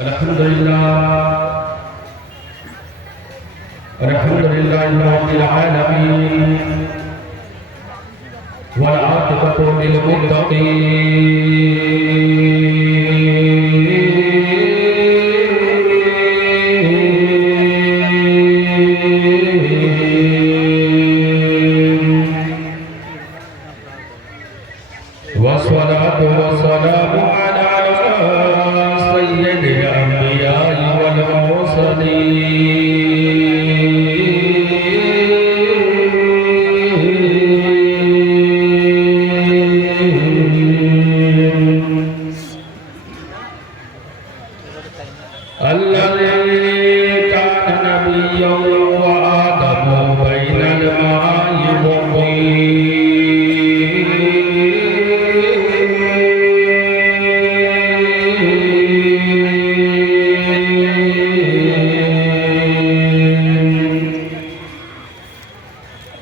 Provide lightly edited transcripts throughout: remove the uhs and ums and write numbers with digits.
अल्हम्दुलिल्लाह रब्बिल आलमीन वल आक़िबतु लिल मुत्तक़ीन वस्सलातु वस्सलामु अला सय्यिदिल अंबिया'i वल मुरसलीन अल्लज़ी कान नबिय्यन व आदमु बैनल मा'i व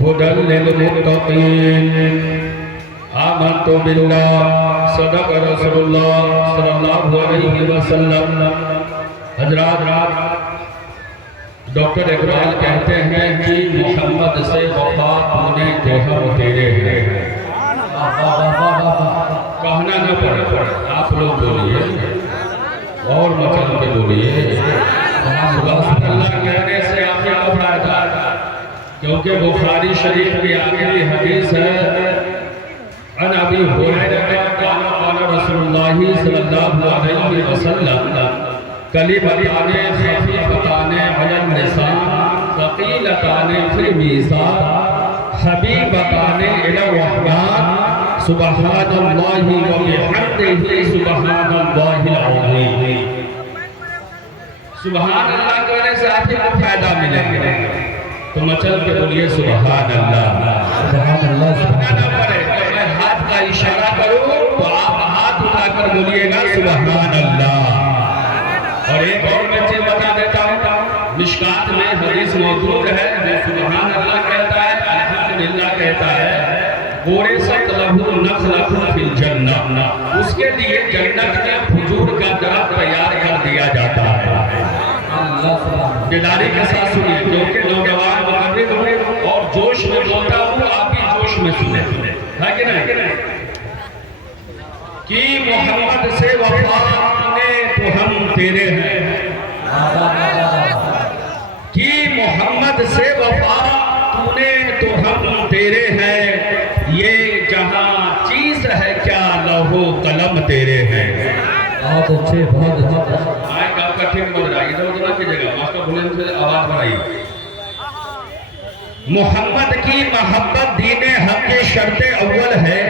हुदल लिलमुत्तक़ीन आमन्तु बिल्लाह सदक़ रसूलुल्लाह सल्लल्लाहु अलैहि वसल्लम। हज़रात, डॉक्टर इकबाल कहते हैं कि मोहम्मद से वफा तूने तो हम तेरे हैं। कहना न पड़े, आप लोग बोलिए और मचल के बोलिए। सुभान अल्लाह कहने से आपने घबराया था, क्योंकि बुखारी शरीफ की आखिरी हदीस है अन अबी हुरैरा क़ाल क़ाल रसूलुल्लाह सल्लल्लाहु अलैहि वसल्लम कलिमताने खफ़ीफ़ताने अलल लिसान सक़ीलताने फिल मीज़ान हबीबताने इलर रहमान सुब्हानल्लाहि व बिहम्दिही सुब्हानल्लाहिल अज़ीम। सुभान अल्लाह कहने से आपको फायदा मिलेगा, तो मचल के बोलिए सुभान अल्लाह। सुभान अल्लाह सुभान पड़े तो मैं हाथ का इशारा करूं तो आप हाथ उठाकर बोलिएगा सुभान अल्लाह। और एक और मैं चीज बता देता हूं, मिशकात में हदीस मौजूद है जो सुभान अल्लाह कहता है, अल्हम्दुलिल्लाह कहता है, गोरे सतलहु नखलहु फिल जन्नह, उसके लिए जन्नत में खजूर का दरख्त तैयार कर दिया जाता है। दिलारी के साथ सुनिए, क्योंकि नौजवान मुकर्रिर हुए और जोश में बोलता हूँ, आप भी जोश में सुने, है कि नहीं? कि मोहम्मद से वफा तूने तो हम तेरे हैं, कि मोहम्मद से वफा तूने तो हम तेरे हैं, ये जहां चीज है क्या लौहो कलम तेरे हैं। बहुत अच्छे, बहुत अच्छे। माइक आपका ठीक बन रहा है, इधर उधर ना कीजिएगा, मास्टर वॉल्यूम से आवाज बढ़ाइए। मोहम्मद की मोहब्बत दीने हक की शर्त अव्वल है,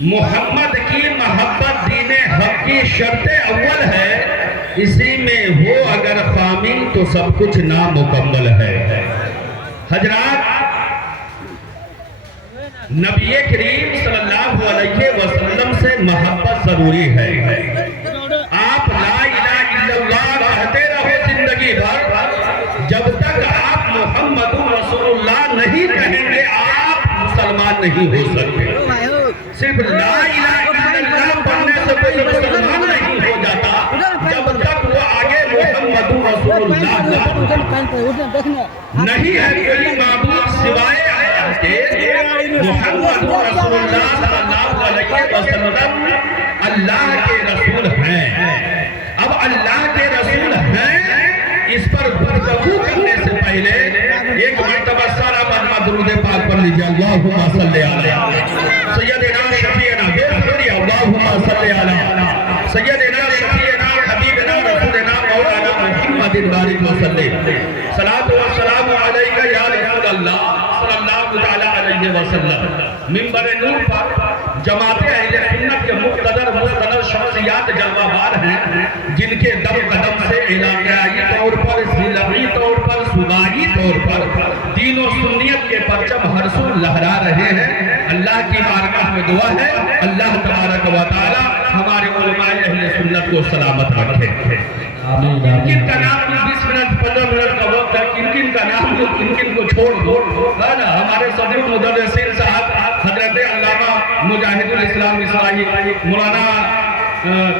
मोहम्मद की मोहब्बत दीने हक की शर्त अव्वल है, इसी में हो अगर खामी तो सब कुछ नामुकम्मल है। हजरात, नबी करीम सल्लल्लाहु अलैहि वसल्लम से मोहब्बत जरूरी है। आप ला इलाहा इल्लल्लाह कहते रहो जिंदगी भर, जब तक आप मुहम्मदुर रसूलुल्लाह नहीं कहेंगे आप मुसलमान नहीं हो सकते। सिर्फ ला इलाहा इल्लल्लाह पढ़ने से कोई मुसलमान नहीं हो जाता जब तक वो आगे मुहम्मदुर रसूलुल्लाह नहीं है। कोई माबूद सिवाय मोहम्मद रसूलुल्लाह सल्लल्लाहु अलैहि वसल्लम अल्लाह के रसूल हैं। अब अल्लाह के रसूल हैं, इस पर गुफ्तगू करने से पहले एक मर्तबा सारा मजमा दुरूद पाक पढ़ लीजिए। अल्लाहुम्मा सल्ली अला सय्यदिना शफीना बेखुरिया, अल्लाहुम्मा सल्ली अला सय्यदिना शफीना हबीबना रसूलना मौलाना मुहम्मदिन बारिक वसल्लम। सलातु व सलामु अलैका या रसूलल्लाह सल्लल्लाहु तआला अलैहि वसल्लम। मिंबर नूर पर जमाते अहले सुन्नत के मुक़्तदर मुस्तनद शख्स शख्सियात जलवाबार हैं, जिनके दम कदम से इलाकाई तौर पर, जिलही तौर पर, सुगाई तौर पर दीन और सुन्नियत के परचम हरसू लहरा रहे हैं। अल्लाह की बारगाह में दुआ है, अल्लाह तबारक व तआला हमारे उलमाए अहले सुन्नत को सलामत रखे। किन का नाम 20 मिनट 15 मिनट का वक्त है, किन का नाम किन को छोड़ दो, है ना। हमारे सदर मुदर्रिसीन साहब हजरत अल्लामा मुजाहिदुल इस्लाम इस्लाही मौलाना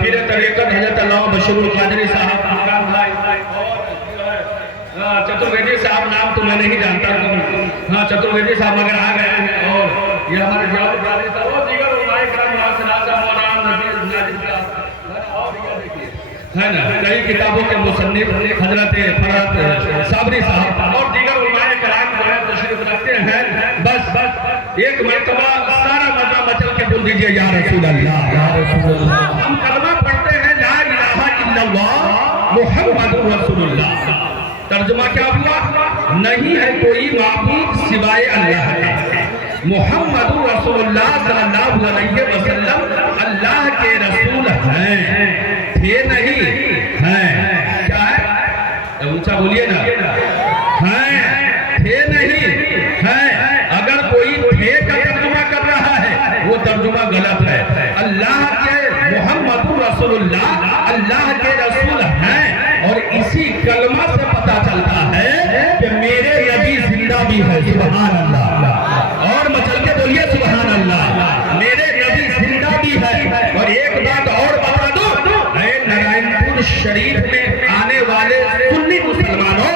पीर तरीक़त हजरत अल्लामा बशीरुल क़ादरी साहब भाई और चतुर्वेदी साहब, नाम तो मैं नहीं जानता, हाँ चतुर्वेदी साहब अगर आ गए हैं, और ये हमारे जवाब गाजी साहब और दीगर उलमाए किराम मौलाना नज़ीर नाजिर साहब और देखिए, है ना, कई किताबों के मुसन्निफ हजरत फरहत साबरी साहब और दीगर उलमाए किराम जो है तशरीफ रखते हैं। बस एक मर्तबा सारा मजा मचल के बोल दीजिए या रसूल अल्लाह, या रसूल अल्लाह। हम कलमा पढ़ते हैं ला इलाहा इल्लल्लाह मुहम्मदुर रसूलुल्लाह। तर्जुमा क्या हुआ? नहीं है कोई माबूद सिवाय अल्लाह के, मुहम्मदुर रसूलुल्लाह सल्लल्लाहु अलैहि वसल्लम अल्लाह के रसूल हैं, थे नहीं हैं। क्या है? ऊंचा बोलिए ना, हैं थे नहीं हैं। अगर कोई थे का तर्जुमा कर रहा है वो तर्जुमा गलत है। अल्लाह के मुहम्मदुर रसूलुल्लाह अल्लाह के रसूल हैं, और इसी कलमा से पता चलता है कि मेरे नबी जिंदा भी है। सुभान अल्लाह, और मचल के बोलिए सुभान अल्लाह। मेरे नबी जिंदा भी है। और एक बात और बता दो, नारायणपुर शरीफ में आने वाले सुन्नी मुसलमानों,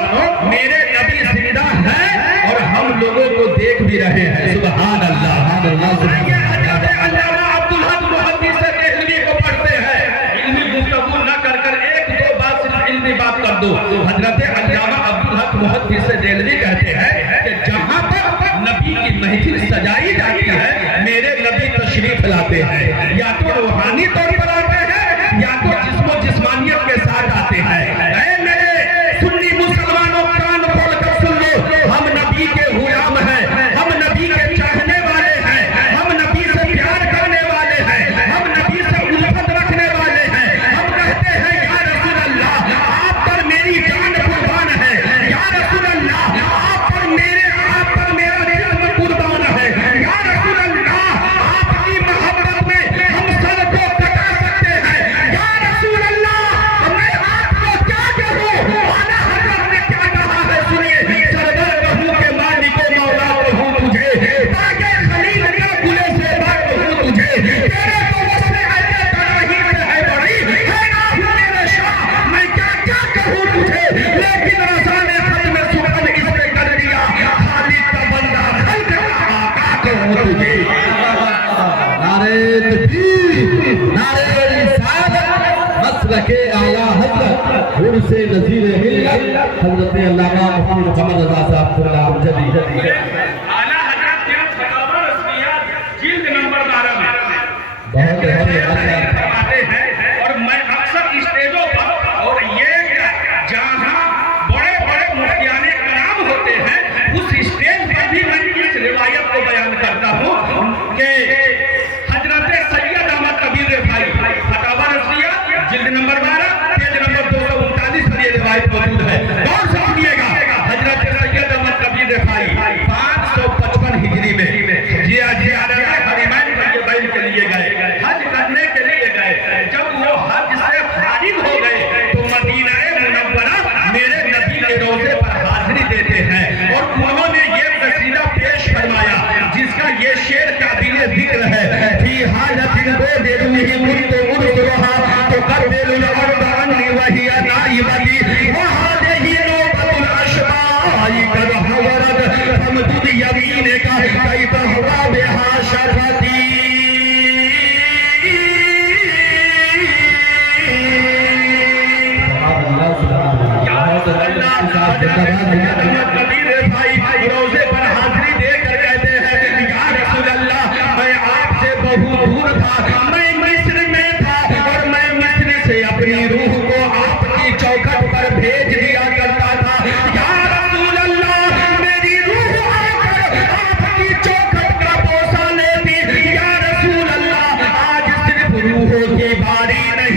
मेरे नबी जिंदा हैं और हम लोगों को देख भी रहे हैं। सुभान अल्लाह। अल्लामा अब्दुल हक मुहद्दिस देहलवी को पढ़ते हैं, इल्मी गुफ्तगू न कर कर एक दो बात सिर्फ इल्मी बात कर दो। हजरत अल्लामा अब्दुल हक मुहद्दिस देहलवी कहते हैं कि जहां पर नबी की महफिल सजाई जाती है, मेरे नबी तशरीफ लाते हैं। या तो रूहानी तौर पर आते हैं, या तो जिस्मो जिस्मानियत के साथ आते हैं। मेरे सुन्नी मुसलमानों, कान खोल कर सुन लो, हम नबी के गुलाम हैं, हम नबी के चाहने वाले हैं, हम नबी से प्यार करने वाले हैं, हम नबी से उल्फत रखने वाले हैं। हम कहते हैं या रसूल अल्लाह, आप पर मेरी जान कुर्बान है। या रसूल अल्लाह, आप पर मेरा जान कुर्बान है। या रसूल अल्लाह, आपकी मोहब्बत में हम सर को कटा सकते हैं। या रसूल अल्लाह, मैं आपको क्या कहूं, आला हज़रत ने क्या कहा है सुनिए। सरवर कहूं के मालिको मौला कहूं तुझे, ताके खलील का गुले से बात कहूं तुझे। तेरे तो वस्फ़े ऐसे तराही से है बड़ी, है ना मेरे शाह, मैं क्या क्या कहूं तुझे। लेकिन रज़ा ने खत्म सुबह इस पे कर दिया, खालिद का बंदा खल्क़ का आका कहूं तुझे। नारे तकबीर, नारे रिसालत, मसलके आला हज़रत, हुर से नज़ीर मिल्लत, हज़रत अल्लामा मुफ्ती मोहम्मद रज़ा साहब खुल्लाम जदी। आला हज़रत के फतवा रस्मिया जिल्द नंबर 12 में बहुत फरमाते हैं, और मैं अक्सर स्टेजों पर, और ये जहां बड़े बड़े मुफ्तियाने कराम होते हैं, उस स्टेज पर भी मैं इस रिवायत को बयान करता हूं कि हजरत सैयद अहमद कबीर रिफाई फतवा रस्मिया जिल्द नंबर 12 पेज नंबर 239 पर ये रिवायत मौजूद है। गौर से सुनिएगा। हजरत सैयद अहमद कबीर रिफाई 555 हिजरी में हरिमैन बैल के लिए गए, हज करने के लिए गए। जब वो हज से फारिग हो गए तो मदीना मुनव्वरा मेरे नबी के रोज़े पर हाजिरी देते हैं, और उन्होंने ये कसीदा पेश फरमाया जिसका ये शेर काबिल जिक्र है। फी हालतिन बेदुही मुर्तो मुर्तुहा तो कबिलुल अरबानी वही नाइबती वहादेही नौबतुल अशबाई कद हवरत हमदुद यमीन का कई बहवा बेहा शरती। कबीर भाई रोज़े पर हाजिरी देकर कहते हैं या रसूल अल्लाह, मैं आपसे बहुत दूर था, मैं मिस्र में था, और मैं मिस्र से अपनी रूह को आपकी चौखट पर भेज दिया करता था। या रसूल अल्लाह, मेरी रूह आकर आपकी चौखट का बोसा लेती। या रसूल अल्लाह, आज सिर्फ रूहों की बारी नहीं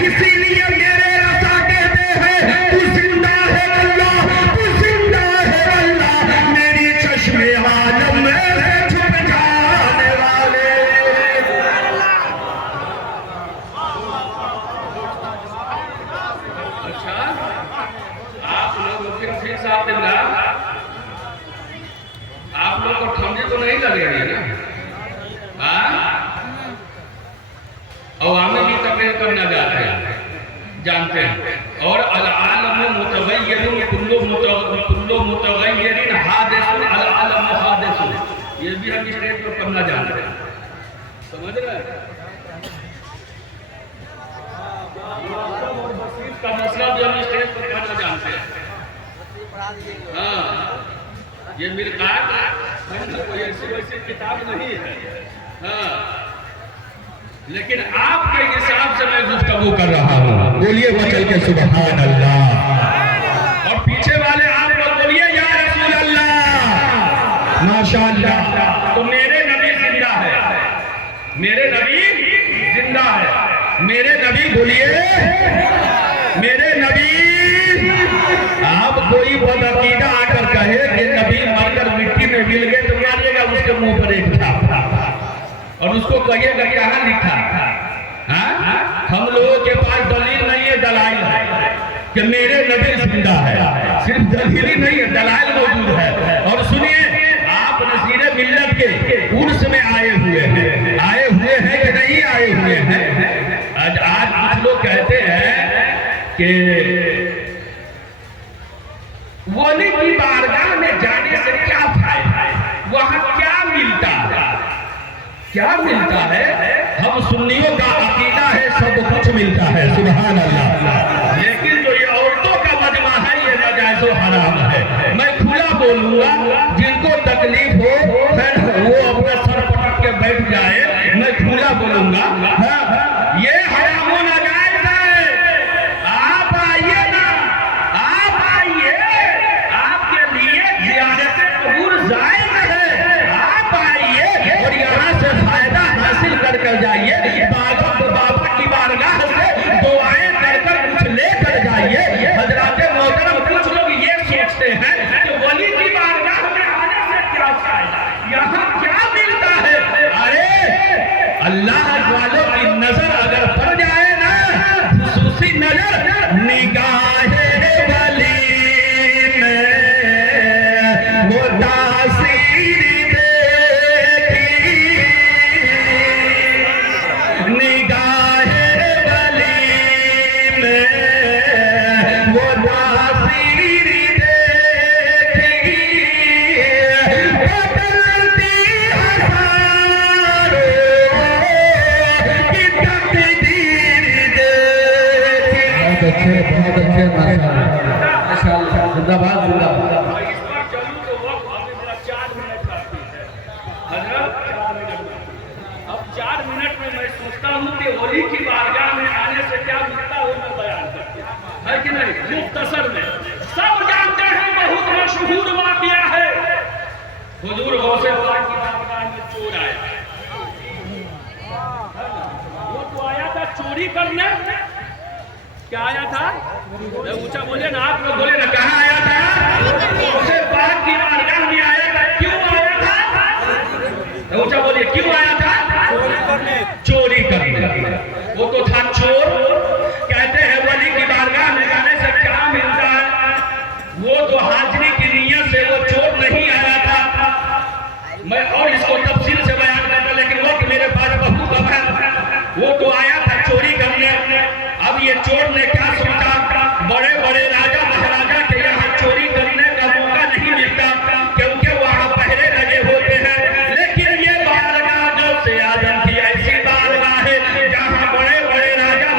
इसीलिए मेरे रसा कहते हैं तू जिंदा है अल्लाह, तू जिंदा है अल्लाह, मेरी चश्मे आलम में छुप जाने वाले। अच्छा आप लोग फिर साहब आप लोग को ठंडी तो नहीं लगेगी ना? अवामी की तकरीर करना जानते हैं। और अल आलम मुतगय्यरुन कुल्लु मुतगय्यरिन हादिसुन अल आलम हादिसुन, ये भी हम स्टेज पर करना जानते हैं। समझ रहे हैं? का मसला भी हम स्टेज पर करना जानते हैं। हाँ, ये मिरकात कोई ऐसी वैसी किताब नहीं है। हाँ, लेकिन आपके हिसाब से मैं गुफ्तगू कर रहा हूँ। बोलिए वो चल के सुभान अल्लाह। और पीछे वाले आप लोग बोलिए या रसूल अल्लाह, माशाअल्लाह। तो मेरे नबी जिंदा है, मेरे नबी जिंदा है, मेरे नबी बोलिए, मेरे नबी। आप कोई बदअकीदा आकर कहे कि नबी मरकर मिट्टी में मिल गए तो मारिएगा उसके मुंह पर एक छाप और उसको कहिएगा कहाँ लिखा। हाँ, हम लोगों के पास दलील नहीं है, दलाइल है कि मेरे नबी जिंदा है। सिर्फ दलील ही नहीं है, दलाइल मौजूद है। और सुनिए, आप नसीरे मिल्लत के उर्स में आए हुए हैं कि नहीं आए हुए हैं? आज कुछ लोग कहते हैं कि वली की बारगाह में जाने से क्या फायदा, वहां क्या मिलता है? क्या मिलता है? हम सुन्नियों का अकीदा है सब कुछ मिलता है, सुभान अल्लाह। लेकिन जो ये औरतों का मजमा है ये नाजायज व हराम है। मैं खुला बोलूंगा, जिनको तकलीफ हो वो अपना सर पटक के बैठ जाए, मैं खुला बोलूंगा। हाँ, ये हराम व नाजायज है। आप आइए ना, आप आइए, आपके लिए ज़ियारत कबूर जायज़ है। आप आइए और यहाँ से फायदा हासिल कर जाइए। बाबा की बारगाह से दुआएं कर कुछ लेकर जाइए। हजरात मोहतरम, कुछ लोग ये सोचते हैं कि वली की बारगाह में आने से क्या फायदा, यहाँ क्या मिलता है? अरे अल्लाह वालों की नजर अगर पड़ जाए ना, खुसूसी नजर निगाहे वली में वो तासीर देखी, निगाहे वली में वो तासीर देखी, बदलती हजारों की तकदीर देखी। बहुत अच्छे माशाअल्लाह, जिंदाबाद जिंदाबाद। इस पर चलूं तो वक्त अभी मेरा 4 मिनट बाकी है। हजरत 4 मिनट, अब 4 मिनट में मैं सोचता हूँ कि वली की बारगाह में आने से क्या मिलता है मैं बयान करता है कि नहीं। मुख्तसर में सब जानते हैं, बहुत मशहूर वाक़या है। हुजूर गौसे पाक की बारगाह में चोर आया। वो तो आया था चोरी करने। क्या आया था? ऊंचा बोले ना, आप लोग बोले ना, कहाँ आया था? गौसे पाक की बारगाह में आया था। क्यों आया था? ऊंचा बोलिए, क्यों आया था? चोरी करने। वो तो था चोर। कहते हैं वली की बारगाह में जाने से क्या मिलता है? वो तो हाजिरी की नीयत से वो चोर नहीं आया था। मैं और इसको तफसील से बयान करता, लेकिन वक्त मेरे पास बहुत कम है। वो तो आया था चोरी करने। अब ये चोर ने क्या सोचा, बड़े बड़े राजा महाराजा के यहाँ चोरी करने का मौका नहीं मिलता क्योंकि वहाँ पहरे लगे होते हैं। लेकिन ये बारगाह जो से आदम की ऐसी बारगाह है जहाँ बड़े बड़े राजा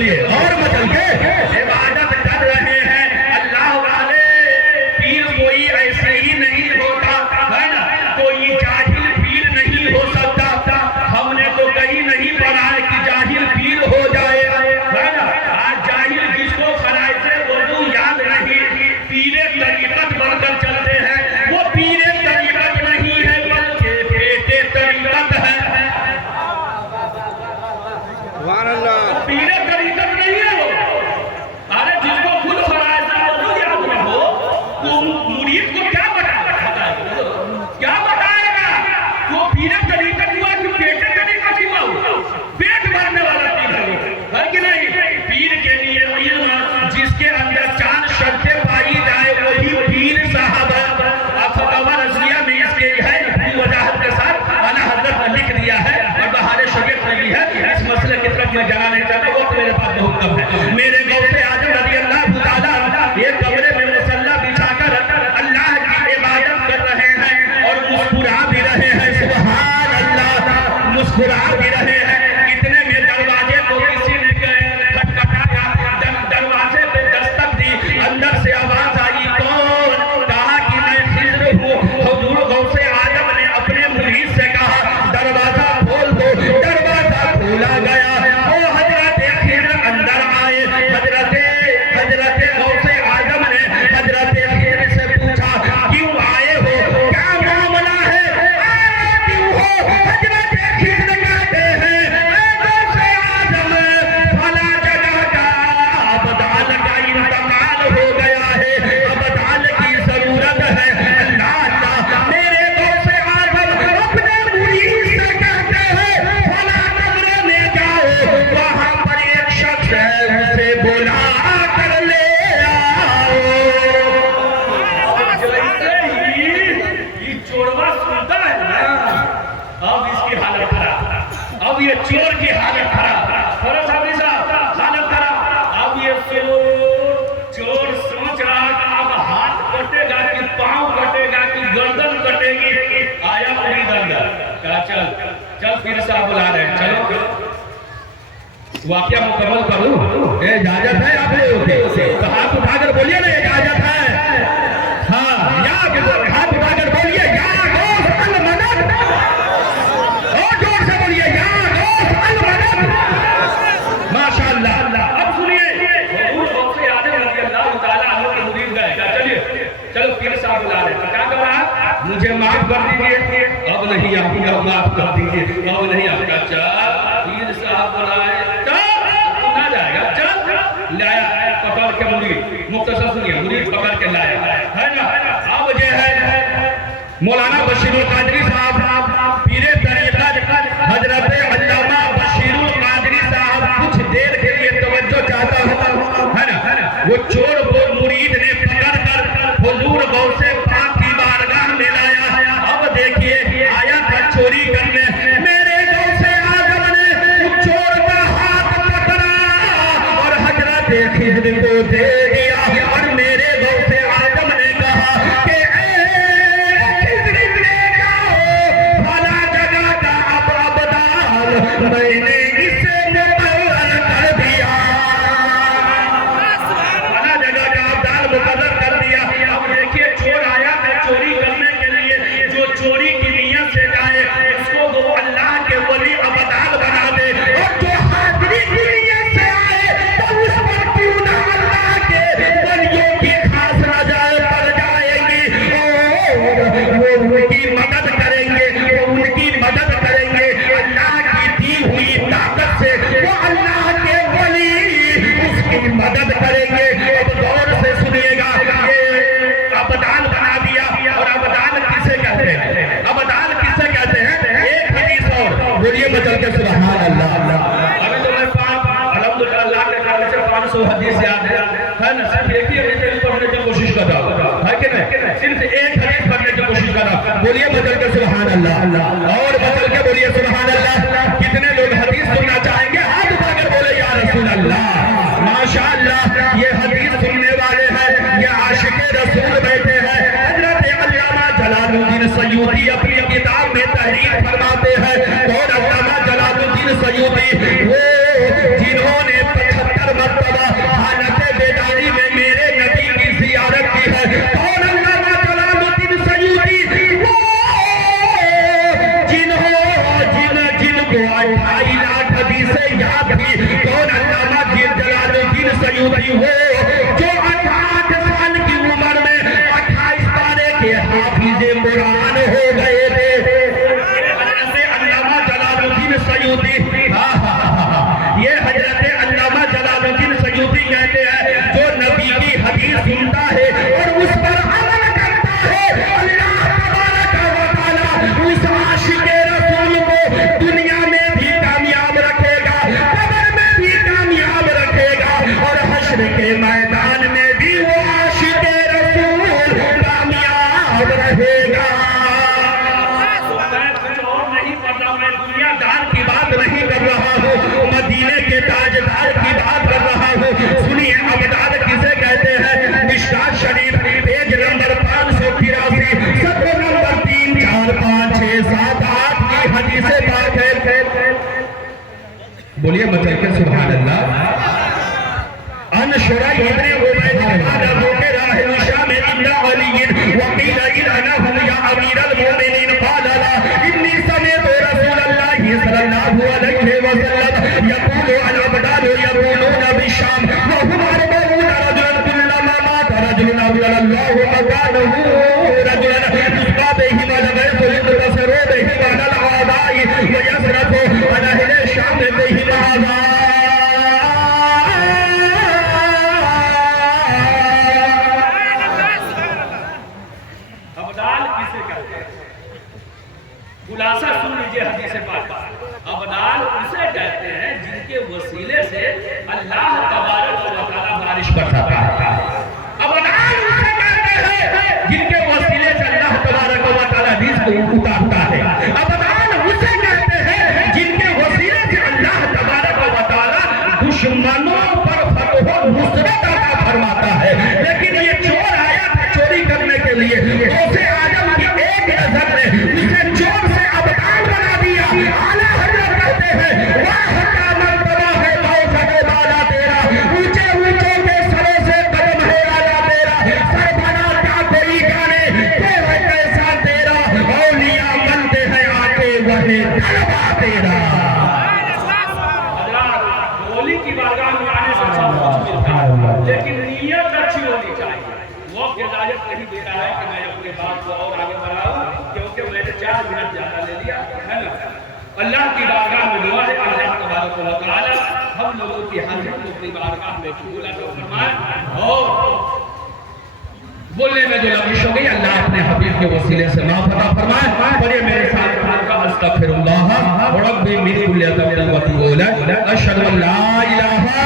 बोलिए और मचल के इबादत कर रहे हैं अल्लाह वाले। पीर कोई ऐसे ही नहीं होता है ना, कोई जाहिल पीर नहीं हो सकता। हमने तो कहीं नहीं पढ़ा है कि जाहिल पीर हो जाए, है ना। आज जाहिल जिसको फराइज वो याद नहीं, पीरे तरीकत बनकर चलते हैं। वो पीरे तरीकत नहीं है बल्कि बेटे तरीकत है। पीरे तरीकत नहीं है वो। अरे जिसको खुद फराइज वो याद ना हो तो मुरीद को क्या बताएगा? क्या बताएगा? वो पीरे तरीकत हुआ कि बेटे तरीकत हुआ? पेट भरने वाला पीर है कि नहीं? पीर के लिए इल्म जिसके अंदर चार शर्तें पाई जाए वही पीर साहब है। फतवा रज़िया में इसके है वजाहत के साथ आला हज़रत ने लिख दिया है और बहार शरीयत में भी है। इस मसले की तरफ मैं जाना नहीं चाहता, वो मेरे पास बहुत कम है। मेरे गौसे आजम रज़ी अल्लाह ताला ये कमरे में मुसल्ला बिछाकर अल्लाह की इबादत कर रहे हैं और मुस्कुरा भी रहे हैं। सुभान अल्लाह, मुस्कुरा भी रहे हैं। इतने में दरवाजे को किसी ने खटखटाया, दरवाजे पे दस्तक दी, अंदर से आवाज आई, कौन? कहा कि मैं खिज़्र हूँ। हुजूर गौसे आजम ने अपने मुरीद से कहा दरवाजा खोल दो। दरवाजा खोला गया, वो हजरत खिज़्र अंदर आए। हजरत गौसे आजम ने हजरत खिज़्र से पूछा क्यों आए हो, क्या मामला है, आए क्यों हो? हजरत खिज़्र कहते हैं गौसे आजम फला जगह का अबदाल का इंतकाल हो गया है, अबदाल की जरूरत है। अल्लाह मेरे गौसे आजम अपने मुरीद से कहते हैं फला कमरे में जाओ, वहां पर एक शख्स है उसे बुला कर ले आओ। ये चोरवा सुनता है ना, अब इसकी हालत खराब। अब ये चोर की हालत खराब, हालत खराब। अब ये चोर सोच रहा कि अब हाथ कटेगा कि पांव कटेगा कि गर्दन कटेगी। आया मुरीद अंदर, कहा चल पीर साहब बुला रहे हैं, चलो वाकया मुकम्मल करूं। इजाजत है आप लोगों की? तो हाथ उठाकर बोलिए ना इजाजत है। हाँ, हाथ उठाकर बोलिए या गौस अल मदद, और जोर से बोलिए या गौस अल मदद। माशाअल्लाह। अब सुनिए, हुजूर गौसे आजम रज़ी अल्लाह ताला अन्हु के मुरीद गए, चलिए चलो पीर साहब बुला रहे हैं। क्या कर रहा है? मुझे माफ कर दीजिए, अब नहीं आपका, माफ कर दीजिए, अब नहीं आपका। चल पीर साहब बुलाए, ना जाएगा, चल लाया पकड़ के मुरीद। मुख्तसर सुनिए, मुरीद पकड़ के लाया, है ना। अब जो है मौलाना बशीरुल कादरी साहब पीरे तरीक़त हजरत अल्लामा बशीरुल कादरी साहब कुछ देर के लिए तवज्जो चाहता हूं, है ना। वो चोर को मुरीद ने पकड़ कर हुजूर गौसे पाक की बारगाह में लाया। अब देखिए आया था चोरी करने, मेरे गौसे आजम ने चोर का हाथ पकड़ा और हजरत खिज़्र को दे दिया और मेरे गौसे आजम ने कहा कि खिज़्र ले जाओ फला जगह का अबदाल मैंने इसे मुकर्रर कर दिया। फला जगह का अबदाल मुकर्रर कर दिया। अब देखिए चोर आया है चोरी करने के लिए, जो चोरी की नीयत से जाए उसको वो अल्लाह के वली अबदाल बना दे, और जो हाजिरी की नीयत से आए तो उस पर क्यों ना अल्लाह के वलियों की खास नजर पड़ जाएगी और वो उनकी मदद करेंगे, वो उनकी मदद करेंगे। अल्लाह की दी हुई ताकत से वो अल्लाह के वली उसकी मदद करेंगे। अब गौर से सुनिएगा, ये अबदाल बना दिया। और अबदाल किसे कहते हैं? अबदाल किसे कहते हैं? एक हदीस और बोलिए बचल के सुभान अल्लाह। अभी तो मैं अल्हम्दुलिल्लाह अल्लाह के करने से 500 हदीस याद है ना। सिर्फ एक ही हदीस पढ़ने की कोशिश कर रहा हूं, है कि नहीं? सिर्फ एक हदीस पढ़ने की कोशिश कर रहा हूं। बोलिए बचल के सुभान अल्लाह, और बचल के बोलिए सुभान अल्लाह। कितने लोग हदीस सुनना चाहेंगे? हाथ उठाकर बोले या रसूल अल्लाह। माशाअल्लाह, ये हदीस सुनने वाले हैं, ये आशिक़े रसूल बैठे हैं। हजरत अल्लामा जलालुद्दीन सयूती अपनी किताब में तहरीर फरमाते हैं। कौन अल्लामा जलालुद्दीन सयूती? वो जिन्होंने 75 हर मर्तबा हालत बेदारी में मेरे नबी की ज़ियारत की है। कौन अल्लामा जलालुद्दीन सयूती, वो जिनको 28 लाख हदीसें याद थी। कौन अल्लामा जलालुद्दीन सयूती, वो जो 8 साल की उम्र में 28 पारे के हाफिज़े कुरान हो गए थे। अल्लामा जलालुद्दीन सयूती, ये हजरत अल्लामा जलालुद्दीन सयूती कहते हैं जो नबी की हदीस सुनता है और उस पर अमल करता है, अल्लाह तबारक व तआला उस आशिक़े रसूल को दुनिया में भी कामयाब रखेगा, कब्र में भी कामयाब रखेगा और हश्र के मैदान में भी वो आशिक़े रसूल कामयाब रहेगा। मैं दुनियादार की बात नहीं कर रहा हूँ, मदीने के ताजदार की बात कर रहा हूँ। सुनिए अबदाल किसे कहते हैं? मिशकात शरीफ पेज नंबर 583, सत्र नंबर 3, 4, 5, 6, 7, 8 की हदीसे पाक है। बोलिए मचल के सुभान अल्लाह। अन शुरा इब्ने उबैद क़ाल मुके राहिल शाम इब्न अली वकील इलनहु या अमीरुल मोमिनीन क़ाल ला इन्नी समिअतु रसूलल्लाहि सल्लल्लाहु अलैहि वसल्लम यक़ूलु अल अबदाल यक़ूलून बिशाम व हुम अर्बऊन रजुलन कुल्लमा मात रजुलन अल्लाहु मकानहु रजुलन युस्क़ा बिहि वलगैसु युतबसरू बिहि वलल आदाई व यसरफु अला अहले शाम बिहि हाज़ा। खुलासा सुन लीजिए हदीस पाक। अबदाल उसे कहते हैं जिनके वसीले से अल्लाह तबारक व तआला बारिश बरसाता है। अबदाल उसे कहते हैं जिनके वसीले से अल्लाह तबारक व तआला रिज़्क उतारता है। अबदाल उसे कहते हैं जिनके वसीले से अल्लाह तबारक व तआला दुश्मनों पर फतह व नुसरत अता फरमाता है। लेकिन ये चोर आया था चोरी करने के लिए, उसे आदम की एक नजर में उसे चोर से अबदाल बना दिया। आला हज़रत कहते हैं वाह क्या मर्तबा है मौसम वाला तेरा, ऊंचे ऊंचे के सरों से कदम है आला तेरा, सर बना क्या कोई जाने के है कैसा तेरा, औलिया बनते हैं आके वही तलबा तेरा। बोली की बारगाह में आने से सब कुछ मिलता है, लेकिन नीयत अच्छी होनी चाहिए। वो इजाजत नहीं दे रहा है कि मैं अपने बात को और आगे बढ़ाऊं, क्योंकि मैंने 4 मिनट ज्यादा ले लिया है ना। अल्लाह की बारगाह में दुआ है अल्लाह तबारक व तआला हम लोगों की हाजिर को अपनी बारगाह में कबूल फरमाए और बोलने में जो लफ्ज़ हो गई अल्लाह अपने हबीब के वसीले से माफ अता फरमाए। पढ़िए मेरे साथ अस्तगफिरुल्लाह व रब्बी मिन कुल्ली ज़ंबिन व अतूबु इलैह, अशहदु अन ला इलाहा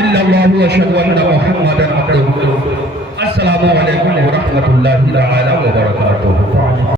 इल्लल्लाह व अशहदु अन्ना मुहम्मदन अब्दुहु। अस्सलामु अलैकुम व रहमतुल्लाहि व बरकातुहू।